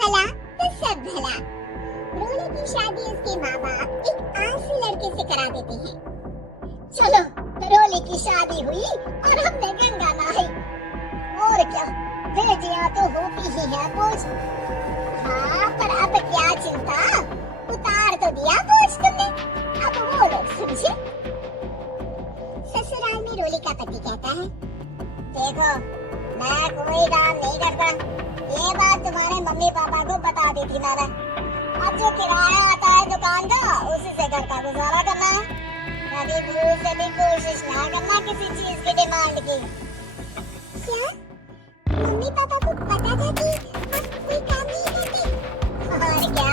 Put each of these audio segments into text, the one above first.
भला तो सब भला। रोली की शादी उसके माँ बाप एक आलसी लड़के से करा देते हैं। चलो, रोली की शादी हुई और हमने गंगा नहाई। और क्या, बेटियां तो होती ही है बोझ। हाँ, पर अब क्या चिंता, उतार तो दिया बोझ तुमने, अब वो लोग समझे। ससुराल में रोली का पति कहता है, देखो मैं कोई काम नहीं करता, ये बात तुम्हारे मम्मी पापा को बता दी थी मैंने। अब जो किराया आता है दुकान का उसी से घर का गुजारा करना है। कभी भूल से भी कोशिश ना करना किसी चीज की डिमांड की। क्या मम्मी पापा को पता था कि आप कोई काम नहीं करते? और क्या,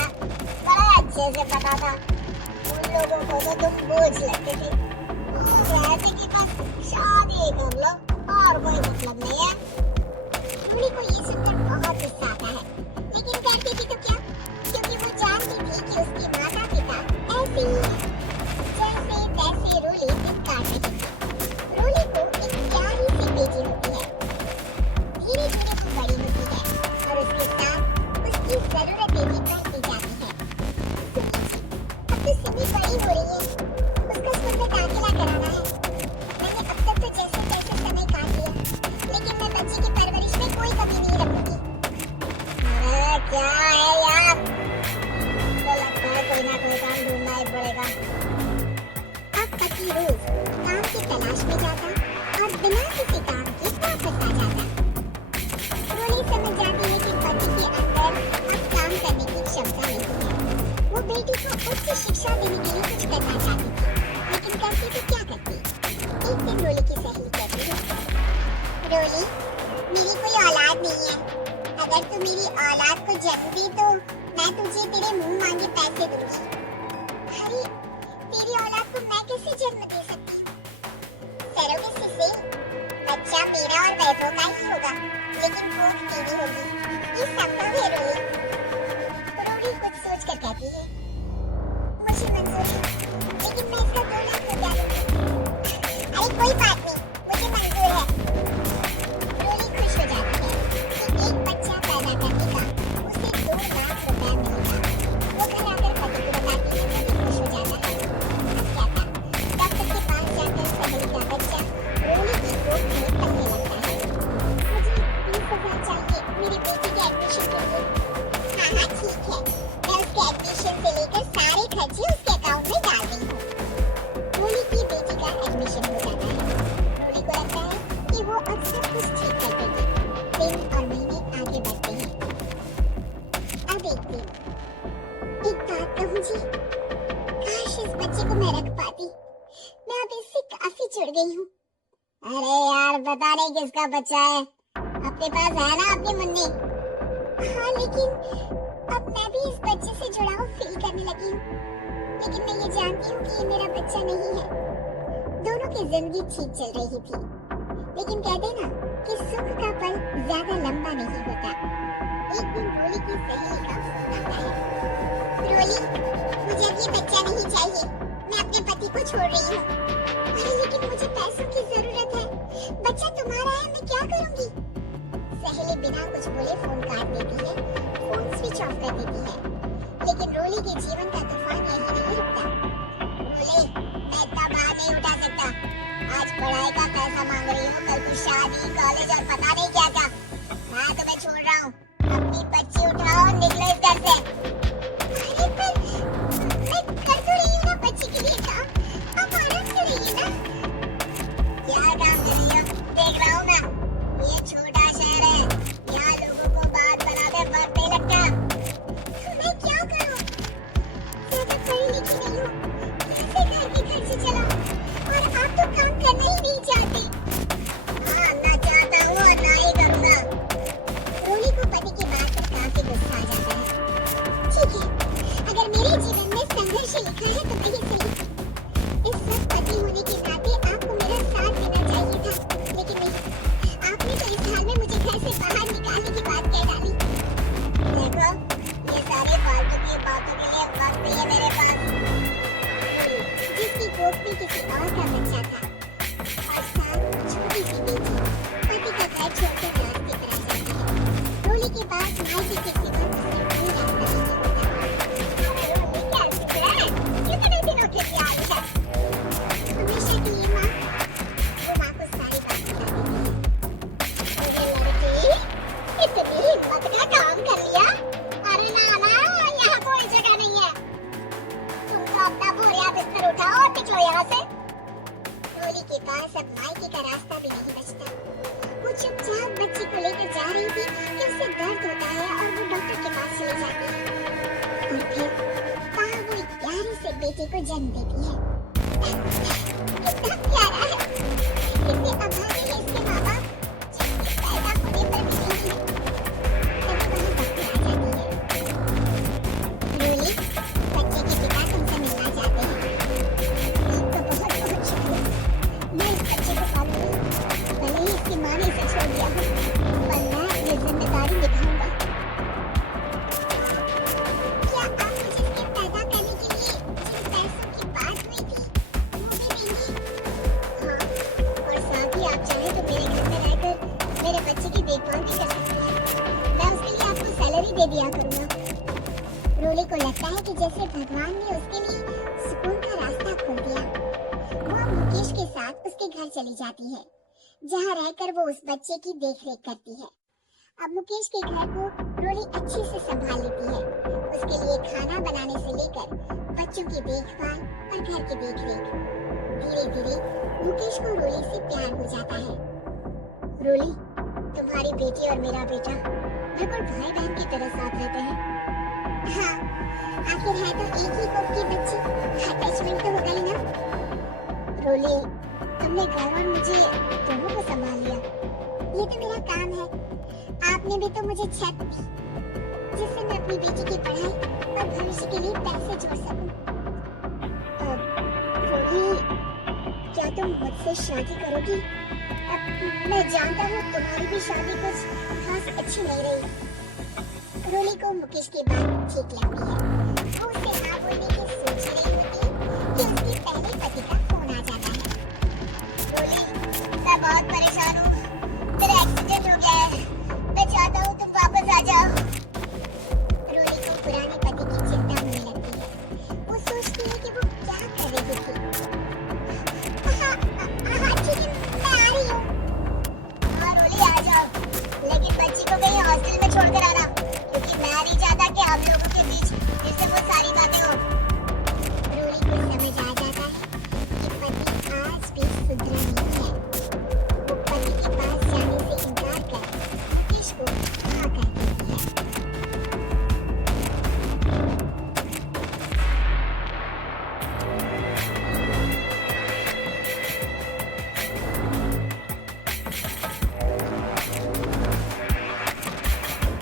बड़ा अच्छे से पता था। उन लोगों को तो तुम बोझ लगते थे, जैसे कि बस शादी कर लो और कोई मतलब नहीं है। रोली को ये सुनकर बहुत गुस्सा आता है, लेकिन करती थी तो क्या, क्योंकि वो जानती थी कि उसके माता पिता ऐसे ही हैं। जैसे तैसे रोली धिक्कार रही थी। रोली को एक प्यारी सी बेटी होती है। धीरे धीरे वो बड़ी होती है और उसके साथ उसकी जरूरतें भी बढ़ती जाती है। अब तो सिमी बड़ी हो रही है, उसका स्कूल में दाखिला कराना है। मैंने अब तक तो जैसे तैसे समय काट लिया, लेकिन मैं बच्चे की परवरिश में कोई कमी नहीं रखूंगी। अरे क्या है यार, तो लगता है कोई ना कोई काम ढूंढना ही पड़ेगा। अब पति रोज काम की तलाश में जाता और बिना किसी काम के वापस आ जाता। रोली समझ जाती है कि पति के अंदर अब काम करने की क्षमता नहीं है। वो बेटी को उच्च शिक्षा देने के लिए कुछ करना चाहती थी, लेकिन करती तो क्या करती। एक दिन रोली की सहेली कहती है, रोली, मेरी कोई औलाद नहीं है। अगर तू मेरी औलाद को जन्म दी तो मैं तुझे तेरे मुंह मांगे पैसे दूंगी। अरे, तेरी औलाद को मैं कैसे जन्म दे सकती हूँ? सरोगेसी से बच्चा मेरा और वैभव का ही होगा, लेकिन भूख तेरी होगी। ये संभव है रोली? रोली कुछ सोच कर कहती है, मुझे मंजूर है, लेकिन मैं इसका 2 लाख रुपया लूंगी। अरे कोई बात नहीं, मुझे मंजूर है। रोली खुश हो जाती है कि एक बच्चा पैदा करने का उसे 2 लाख रुपया मिलेगा। वो घर आकर पति को बताती है, वो भी खुश हो जाता है। अब क्या था, डॉक्टर के पास जाकर सहेली का बच्चा रोली की गोद में पलने लगता है। मुझे 20,000 चाहिए मेरी बेटी के एडमिशन के लिए। हाँ हाँ ठीक है, मैं उसके एडमिशन से लेकर सारे खर्चे उसके अकाउंट में डाल रही हूँ। रोली की बेटी का एडमिशन हो जाता है। रोली को लगता है कि वो अब सब कुछ ठीक कर देगी। दिन और महीने आगे बढ़ते हैं। अब एक दिन, एक बात कहूँ जी, काश इस बच्चे को मैं रख पाती। मैं अब इससे काफी जुड़ गई हूँ। अरे यार, पता नहीं किसका बच्चा है, अपने पास है ना अपनी मुन्नी? हाँ, लेकिन अब मैं भी इस बच्चे से जुड़ाव फील करने लगी हूँ, लेकिन मैं ये जानती हूँ कि ये मेरा बच्चा नहीं है। दोनों की जिंदगी ठीक चल रही थी, लेकिन कहते ना कि सुख का पल ज्यादा लंबा नहीं होता। एक दिन रोली की सहेली का फोन आता है, रोली, मुझे अब ये बच्चा नहीं चाहिए, मैं अपने पति को छोड़ रही हूँ। अरे लेकिन मुझे पैसों की जरूरत है, बच्चा तुम्हारा है, मैं क्या करूँगी? सहेली बिना कुछ बोले फोन काट देती है, फोन स्विच ऑफ कर देती है। लेकिन रोली के जीवन का तूफान यहीं नहीं रुकता। रोली, मैं इतना भार नहीं उठा सकता। आज पढ़ाई का पैसा मांग रही हूँ, कल की शादी, कॉलेज और पता नहीं क्या क्या। मैं तुम्हें छोड़ रहा हूँ, अपनी बच्ची उठाओ और निकलो इस घर से। अरे पर मैं कर तो रही हूँ ना बच्ची के लिए काम, आप आराम से रहिए ना। क्या काम कर रही हो? देख रहा हूँ मैं, ये छोटा शहर है, यहाँ लोगों को बात बनाते वक्त नहीं लगता। मैं क्या करूँ? ज्यादा पढ़ी लिखी नहीं हूँ, कैसे घर के खर्चे चलाऊं? और आप तो काम करना ही नहीं चाहते। हाँ, ना चाहता हूँ और ना ही करूँगा। बेटे को जन्म देती है। कितना प्यारा है, कितने अभागे हैं इसके माँ बाप, जिसके पैदा होने पर भी नहीं है। तभी वहाँ बकरी आ जाती है। रोली, बच्चे के पिता तुमसे मिलना चाहते हैं। आपका बहुत बहुत शुक्रिया, मैं इस बच्चे को पालूंगी, भले ही इसकी माँ ने इसे छोड़ दिया हो, पर मैं ये जिम्मेदारी निभाऊंगा। क्या आप मुझे इसके पैदा करने के लिए जिन पैसों की बात हुई थी वो भी देंगी? हाँ, और साथ ही आप चाहे तो मेरे घर में रहकर मेरे बच्चे की देखभाल भी कर सकते हैं। मैं उसके लिए आपको सैलरी दे दिया करूंगा। रोली को लगता है कि जैसे भगवान ने उसके लिए सुकून का रास्ता खोल दिया। वो अब मुकेश के साथ उसके घर चली जाती है, जहाँ रहकर वो उस बच्चे की देखरेख करती है। अब मुकेश के घर को रोली अच्छे से संभाल लेती है। उसके लिए खाना बनाने से लेकर बच्चों की देखभाल और घर की देखरेख। धीरे धीरे मुकेश को रोली से प्यार हो जाता है। रोली, तुम्हारी बेटी और मेरा बेटा बिल्कुल भाई बहन की तरह साथ रहते हैं। हाँ, आखिर है तो एक ही कोख की बच्ची, अटैचमेंट तो होगा ही ना। रोली, तुमने घर और मुझे दोनों को संभाल लिया। ये तो मेरा काम है। आपने भी तो मुझे छत दी, जिससे मैं अपनी बेटी की पढ़ाई और भविष्य के लिए पैसे जोड़ सकूं। रोली, क्या तुम मुझसे शादी करोगी? मैं जानता हूँ तुम्हारी भी शादी कुछ खास अच्छी नहीं रही। रोली को मुकेश की बात ठीक लगती है। वो उससे हाँ बोलने की सोच रही होती कि उसके पहले पति का फोन आ जाता है। रोली, मैं बहुत